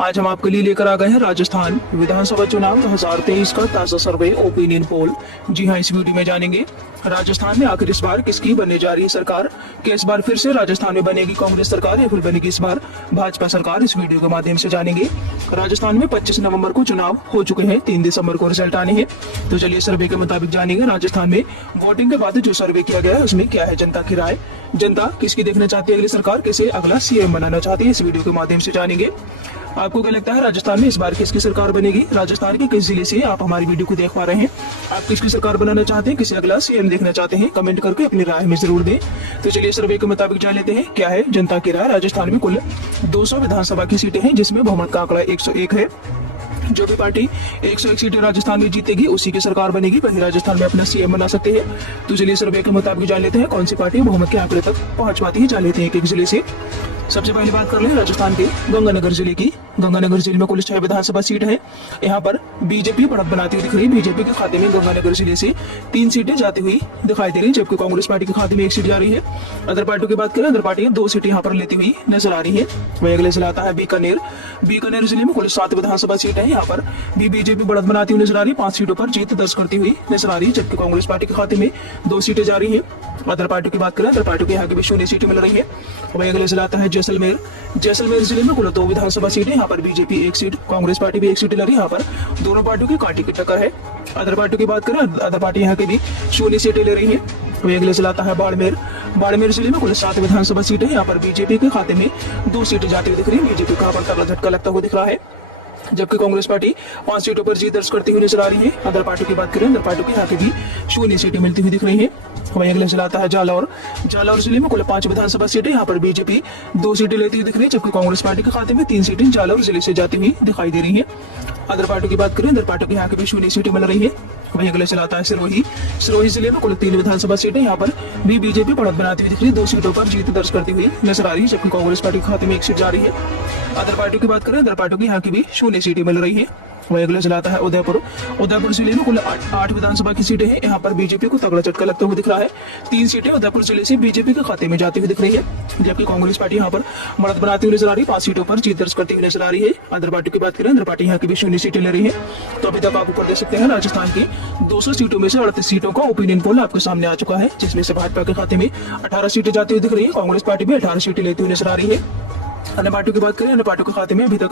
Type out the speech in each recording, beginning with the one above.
आज हम आपके लिए लेकर आ गए हैं राजस्थान विधानसभा चुनाव 2023 का ताजा सर्वे ओपिनियन पोल। जी हां, इस वीडियो में जानेंगे राजस्थान में आखिर इस बार किसकी बनने जा रही है सरकार। क्या इस बार फिर से राजस्थान में बनेगी कांग्रेस सरकार या फिर बनेगी इस बार भाजपा सरकार। इस वीडियो के माध्यम से जानेंगे। राजस्थान में 25 नवंबर को चुनाव हो चुके हैं, 3 दिसंबर को रिजल्ट आने हैं। तो चलिए सर्वे के मुताबिक जानेंगे राजस्थान में वोटिंग के बाद जो सर्वे किया गया है उसमें क्या है जनता की राय। जनता किसकी देखना चाहती है अगली सरकार, किसे अगला सीएम बनाना चाहती है, इस वीडियो के माध्यम से जानेंगे। आपको क्या लगता है राजस्थान में इस बार किसकी सरकार बनेगी। राजस्थान के किस जिले से आप हमारी वीडियो को देख पा रहे हैं, आप किसकी सरकार बनाना चाहते हैं, किसे अगला सीएम देखना चाहते हैं, कमेंट करके अपनी राय में जरूर दें। तो चलिए सर्वे के मुताबिक जान लेते हैं क्या है जनता की राय। राजस्थान में कुल 200 विधानसभा की सीटें हैं, जिसमें बहुमत का आंकड़ा 101 है। जो भी पार्टी 101 सीटें राजस्थान में जीतेगी उसी की सरकार बनेगी, वही राजस्थान में अपना सीएम बना सकते हैं। तो चलिए सर्वे के मुताबिक जान लेते हैं कौन सी पार्टी बहुमत के आंकड़े तक पहुंच पाती है। जान लेते हैं एक एक जिले से। सबसे पहले बात कर ले राजस्थान के गंगानगर जिले की। गंगानगर जिले में कुल 6 विधानसभा सीट है। यहाँ पर बीजेपी बढ़त बनाती हुई दिख रही है। बीजेपी के खाते में गंगानगर जिले से 3 सीटें जाती हुई दिखाई दे रही है, जबकि कांग्रेस पार्टी के खाते में 1 सीट जा रही है। अदर पार्टियों की बात करें, अदर पार्टियां 2 सीटें यहाँ पर लेती हुई नजर आ रही है। वही अगले जिला आता है बीकानेर। बीकानेर जिले में कुल 7 विधानसभा सीट है। यहाँ पर भी बीजेपी बढ़त बनाती हुई नजर आ रही है, 5 सीटों पर जीत दर्ज करती हुई नजर आ रही है, जबकि कांग्रेस पार्टी के खाते में 2 सीटें जा रही है। अदर पार्टियों की बात करें, अदर पार्टियों के यहाँ की भी 0 सीटें मिल रही है। वही अगले जिला आता है जैसलमेर। जैसलमेर जिले में कुल 2 विधानसभा सीटें। यहाँ पर बीजेपी 1 सीट, कांग्रेस पार्टी भी 1 सीट ले रही है। यहाँ पर दोनों पार्टियों की कांटे की टक्कर है। अदर पार्टियों की बात करें, अदर पार्टी यहाँ की भी 0 सीटें ले रही है। वही अगले जिला आता है बाड़मेर। बाड़मेर जिले में कुल 7 विधानसभा सीटें। यहाँ पर बीजेपी के खाते में 2 सीटें जाती हुई दिख रही है। बीजेपी का तगड़ा झटका लगता हुआ दिख रहा है, जबकि कांग्रेस पार्टी 5 सीटों पर जीत दर्ज करती हुई नजर आ रही है। अदर पार्टियों की बात करें, अदर पार्टियों की यहाँ की भी 0 सीटें मिलती हुई दिख रही है। वही अगले जिला आता है जालौर। जालौर जिले में कुल 5 विधानसभा सीटें। यहाँ पर बीजेपी 2 सीटें लेती हुई दिख रही है, जबकि कांग्रेस पार्टी के खाते में 3 सीटें जालौर जिले से जाती हुई दिखाई दे रही है। अदर पार्टियों की बात करें, अदर पार्टियों की यहाँ की भी 0 सीटें मिल रही है। वही अगले जिला आता है सिरोही। सिरोही जिले में कुल 3 विधानसभा सीटें। यहाँ पर भी बीजेपी बढ़त बनाती हुई दिख रही है, 2 सीटों पर जीत दर्ज करती हुई नजर आ रही है, जबकि कांग्रेस पार्टी के खाते में 1 सीट जा रही है। अदर पार्टियों की बात करें, अदर पार्टियों की यहाँ की भी 0 सीटें मिल रही है। वही अगले जिला आता है उदयपुर। उदयपुर जिले में कुल 8 विधानसभा की सीटें हैं। यहाँ पर बीजेपी को तगड़ा झटका लगता हुआ दिख रहा है। 3 सीटें उदयपुर जिले से बीजेपी के खाते में जाती हुई दिख रही है, जबकि कांग्रेस पार्टी यहाँ पर बढ़त बनाती हुई नजर आ रही है, 5 सीटों पर जीत दर्ज करती हुई नजर आ रही है। अदर पार्टी की बात करें, अदर पार्टी यहाँ की भी 0 सीटें ले रही है। तो अभी तक आप ऊपर देख सकते हैं राजस्थान की 200 सीटों में से 38 सीटों का ओपिनियन पोल आपके सामने आ चुका है, जिसमें से भाजपा के खाते में 18 सीटें जाती हुई दिख रही है। कांग्रेस पार्टी भी 18 सीटें लेती हुई नजर आ रही है। अन्य पार्टियों की बात करें, अन्य पार्टियों के खाते में अभी तक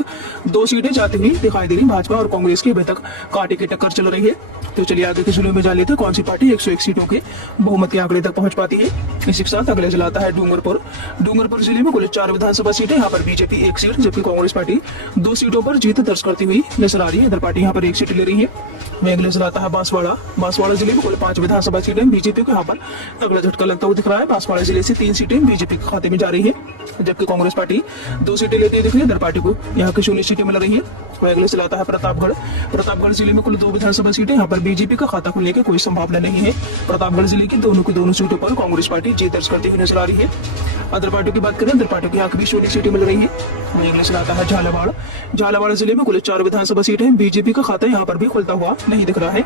2 सीटें जाती हुई दिखाई दे रही। भाजपा और कांग्रेस की अभी तक कांटे की टक्कर चल रही है। तो चलिए आगे के जिलों में जान लेते हैं कौन सी पार्टी 101 सीटों के बहुमत के आंकड़े तक पहुंच पाती है। इसी के साथ अगले जिला आता है डूंगरपुर। डूंगरपुर जिले में कुल 4 विधानसभा सीटें। यहाँ पर बीजेपी 1 सीट, जबकि कांग्रेस पार्टी 2 सीटों पर जीत दर्ज करती हुई नजर आ रही है। इधर पार्टी यहाँ पर 1 सीट ले रही है। वही अगले जिला आता है बांसवाड़ा। बांसवाड़ा जिले में कुल 5 विधानसभा सीटें। बीजेपी को यहाँ पर तगड़ा झटका लगता हुआ दिख रहा है। बांसवाड़ा जिले से 3 सीटें बीजेपी के खाते में जा रही है, जबकि कांग्रेस पार्टी 2 सीटें लेती है। इधर पार्टी को यहाँ की 0 सीटें मिल रही है। वही अगले जिला आता है प्रतापगढ़। प्रतापगढ़ जिले में कुल 2 विधानसभा सीटें। यहाँ पर बीजेपी का खाता खुलने की कोई संभावना नहीं है। प्रतापगढ़ जिले की दोनों सीटों पर कांग्रेस पार्टी जीत दर्ज करती हुई नजर आ रही है। अदर पार्टियों की बात करें, अदर पार्टियों की यहाँ की भी 0 सीटें मिल रही है। वही अगले जिला आता है झालावाड़। झालावाड़ जिले में कुल 4 विधानसभा सीटें। बीजेपी का खाता यहाँ पर भी खुलता हुआ नहीं दिख रहा है।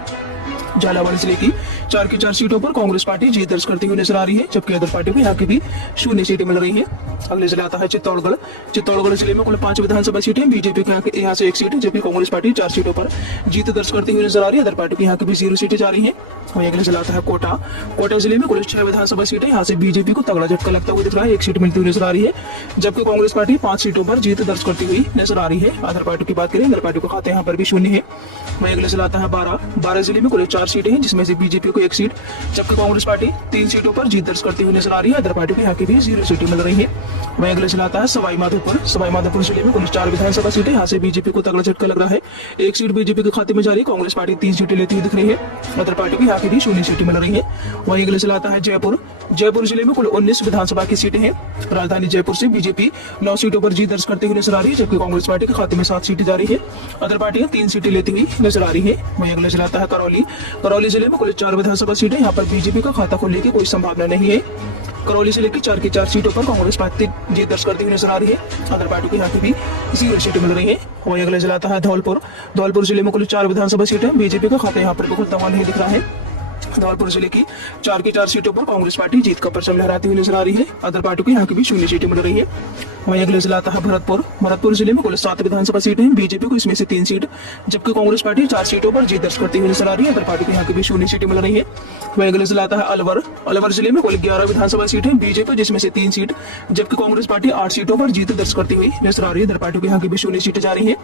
झालावाड़ जिले की 4 की 4 सीटों पर कांग्रेस पार्टी जीत दर्ज करती हुई नजर आ रही है, जबकि अदर पार्टी को यहाँ की भी 0 सीटें मिल रही है। अगले जिला आता है चित्तौड़गढ़। चित्तौड़गढ़ जिले में कुल 5 विधानसभा सीटें। बीजेपी के यहाँ से 1 सीट, जबकि कांग्रेस पार्टी 4 सीटों पर जीत दर्ज करती हुई नजर आ रही है। अदर पार्टी की यहाँ की भी 0 सीटें जा रही है। वही अगले जिला आता है कोटा। कोटा जिले में कुल 6 विधानसभा सीटें। यहाँ से बीजेपी को तगड़ा झटका लगता हुआ दिख रहा है, 1 सीट मिलती हुई नजर आ रही है, जबकि कांग्रेस पार्टी 5 सीटों पर जीत दर्ज करती हुई नजर आ रही है। अदर पार्टी की बात करें, अदर पार्टी को खाते यहाँ पर भी 0 है। वही अगले जिला आता है 12 जिले में कुल 4 सीटें हैं, जिसमें से बीजेपी को 1 सीट, जबकि कांग्रेस पार्टी 3 सीटों पर जीत दर्ज करती हुई नजर आ रही है। अदर पार्टी को यहाँ की भी 0 सीटें मिल रही है। वही अगले जिला आता है सवाई माधोपुर। सवाई माधोपुर जिले में कुल 4 विधानसभा सीटें। यहाँ से बीजेपी को तगड़ा झटका लग रहा है, 1 सीट बीजेपी के खाते में जा रही है। कांग्रेस पार्टी 3 सीटें लेती हुई दिख रही है। अदर पार्टी को यहाँ की भी 0 सीटें मिल रही है। वही अगले जिला आता है जयपुर। जयपुर जिले में कुल 19 विधानसभा की सीटें हैं। राजधानी जयपुर से बीजेपी 9 सीटों पर जीत दर्ज करते हुए नजर आ रही है, जबकि कांग्रेस पार्टी के खाते में 7 सीटें जा रही है। अदर पार्टियां 3 सीटें लेती हुई नजर आ रही है। वही अगले जिला आता है करौली। करौली जिले में कुल 4 विधानसभा सीटें। यहाँ पर बीजेपी का खाता खोलने की कोई संभावना नहीं है। करौली जिले की 4 की 4 सीटों पर कांग्रेस पार्टी जीत दर्ज करती हुई नजर आ रही है। अदर पार्टी को यहाँ की भी 0 सीटें मिल रही है। वही अगले जिला आता है धौलपुर। धौलपुर जिले में कुल 4 विधानसभा सीटें। बीजेपी का खाता यहाँ पर खुलता हुआ नहीं दिख रहा है, धौलपुर जिले की 4 की 4 सीटों पर कांग्रेस पार्टी जीत का परचम लहराती हुई नजर आ रही है। अदर पार्टियों की यहाँ की भी 0 सीटें मिल रही है। वहीं अगले जिला आता है भरतपुर जिले में कुल 7 विधानसभा सीटें हैं। बीजेपी को इसमें से 3 सीट, जबकि कांग्रेस पार्टी 4 सीटों पर जीत दर्ज करती हुई नजर आ रही है। अदर पार्टी की यहाँ की भी 0 सीटें मिल रही है। वहीं अगले जिला आता है अलवर जिले में कुल 11 विधानसभा सीटें, बीजेपी जिसमें से 3 सीट, जबकि कांग्रेस पार्टी 8 सीटों पर जीत दर्ज करती हुई नजर आ रही है। अदर पार्टियों की यहाँ की भी 0 सीटें जा रही है।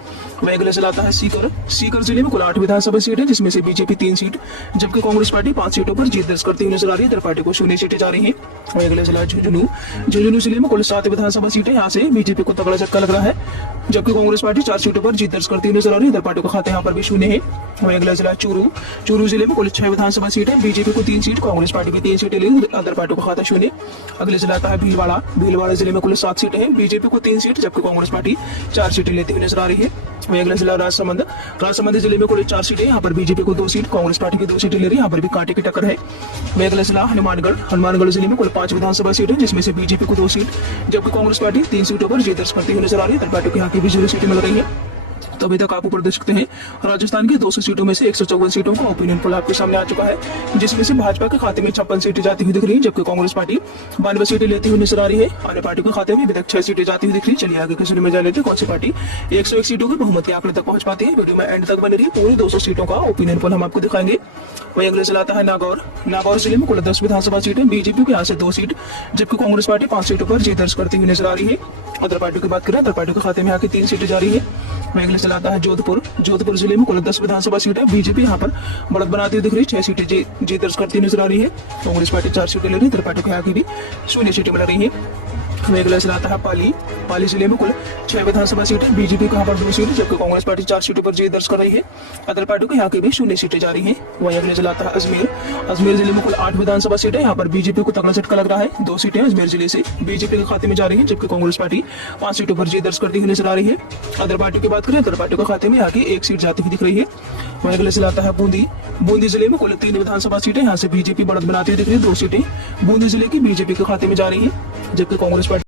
वहीं अगले जिला आता है सीकर जिले में कुल 8 विधानसभा सीटें, जिसमें से बीजेपी 3 सीट, जबकि कांग्रेस पार्टी 5 सीटों पर जीत दर्ज करती हुई नजर आ रही है। अदर पार्टी को 0 सीटें जा रही है। वहीं अगले जिला झुंझुनू जिले में कुल 7 विधानसभा सीटें, यहाँ से बीजेपी को तगड़ा झटका लग रहा है, जबकि कांग्रेस पार्टी 4 सीटों पर जीत दर्ज करती हुई नजर आ रही है। अदर पार्टियों का खाता यहाँ पर भी 0 है। वहीं अगला जिला चूरू जिले में कुल 6 विधानसभा सीटें, बीजेपी को 3 सीट, कांग्रेस पार्टी की 3 सीटें ली, अदर पार्टियों का खाता 0। अगले जिला आता है भीलवाड़ा जिले में कुल 7 सीटें हैं, बीजेपी को 3 सीट, जबकि कांग्रेस पार्टी 4 सीटें लेती हुई नजर आ रही है। वहीं अगला जिला राजसमंद जिले में कुल 4 सीटें, यहाँ पर बीजेपी को 2 सीट, कांग्रेस पार्टी की 2 सीटें ले रही है, यहाँ पर भी कांटे की टक्कर है। वहीं अगला जिला हनुमानगढ़ जिले में कुल 5 विधानसभा सीटें, जिसमें से बीजेपी को 2 सीट, जबकि कांग्रेस पार्टी 3 सीटों पर जीत दर्ज करती हुई नजर आ रही है। अदर पार्टियों की यहाँ की भी 0 सीटें मिल रही है। तो अभी तक आप ऊपर देख सकते हैं, राजस्थान की 200 सीटों में से 154 सीटों का ओपिनियन पोल आपके सामने आ चुका है, जिसमें से भाजपा के खाते में 56 सीटें जाती हुई दिख रही है, जबकि कांग्रेस पार्टी 92 सीटें लेती हुई नजर आ रही है। अन्य पार्टियों के खाते में अभी तक 6 सीटें जाती हुई दिख रही है। चलिए आगे के सुनने में जान लेते हैं कौन सी पार्टी 101 सीटों के बहुमत के आंकड़े तक पहुंच पाती है। वीडियो में एंड तक बने रही, पूरी 200 सीटों का ओपिनियन पोल हम आपको दिखाएंगे। वहीं अगले जिला आता है नागौर जिले में कुल 10 विधानसभा सीटें, बीजेपी के यहाँ से 2 सीट, जबकि कांग्रेस पार्टी 5 सीटों पर जीत दर्ज करती हुई नजर आ रही है। अदर पार्टियों की बात करें, अदर पार्टियों के खाते में यहाँ की 3 सीटें जा रही है। वहीं अगले जिला आता है जोधपुर जिले में कुल 10 विधानसभा सीटें, बीजेपी यहाँ पर बढ़त बनाती हुई दिख रही है, 6 सीटें जीत दर्ज करती नजर आ रही है। कांग्रेस पार्टी 4 सीटें ले रही है, अदर पार्टियों के यहाँ की भी 0 सीटें मिल रही है। वहीं अगला जिला आता है पाली जिले में कुल 6 विधानसभा सीटें, बीजेपी को यहाँ पर 2 सीट, जबकि कांग्रेस पार्टी 4 सीटों पर जीत दर्ज कर रही है। अदर पार्टियों को यहाँ की भी 0 सीटें जा रही है। वहीं अगले जिला आता है अजमेर जिले में कुल 8 विधानसभा सीटें, यहाँ पर बीजेपी को तगड़ा झटका लग रहा है, 2 सीटें अजमेर जिले से बीजेपी के खाते में जा रही है, जबकि कांग्रेस पार्टी 5 सीटों पर जीत दर्ज करती हुई नजर आ रही है। अदर पार्टियों की बात करें, अदर पार्टियों के खाते में यहाँ की 1 सीट जाती हुई दिख रही है। वहीं अगले जिला आता है बूंदी जिले में कुल 3 विधानसभा सीटें, यहाँ से बीजेपी बढ़त बनाती हुई दिख रही है, 2 सीटें बूंदी जिले की बीजेपी के खाते में जा रही है, जबकि कांग्रेस पार्टी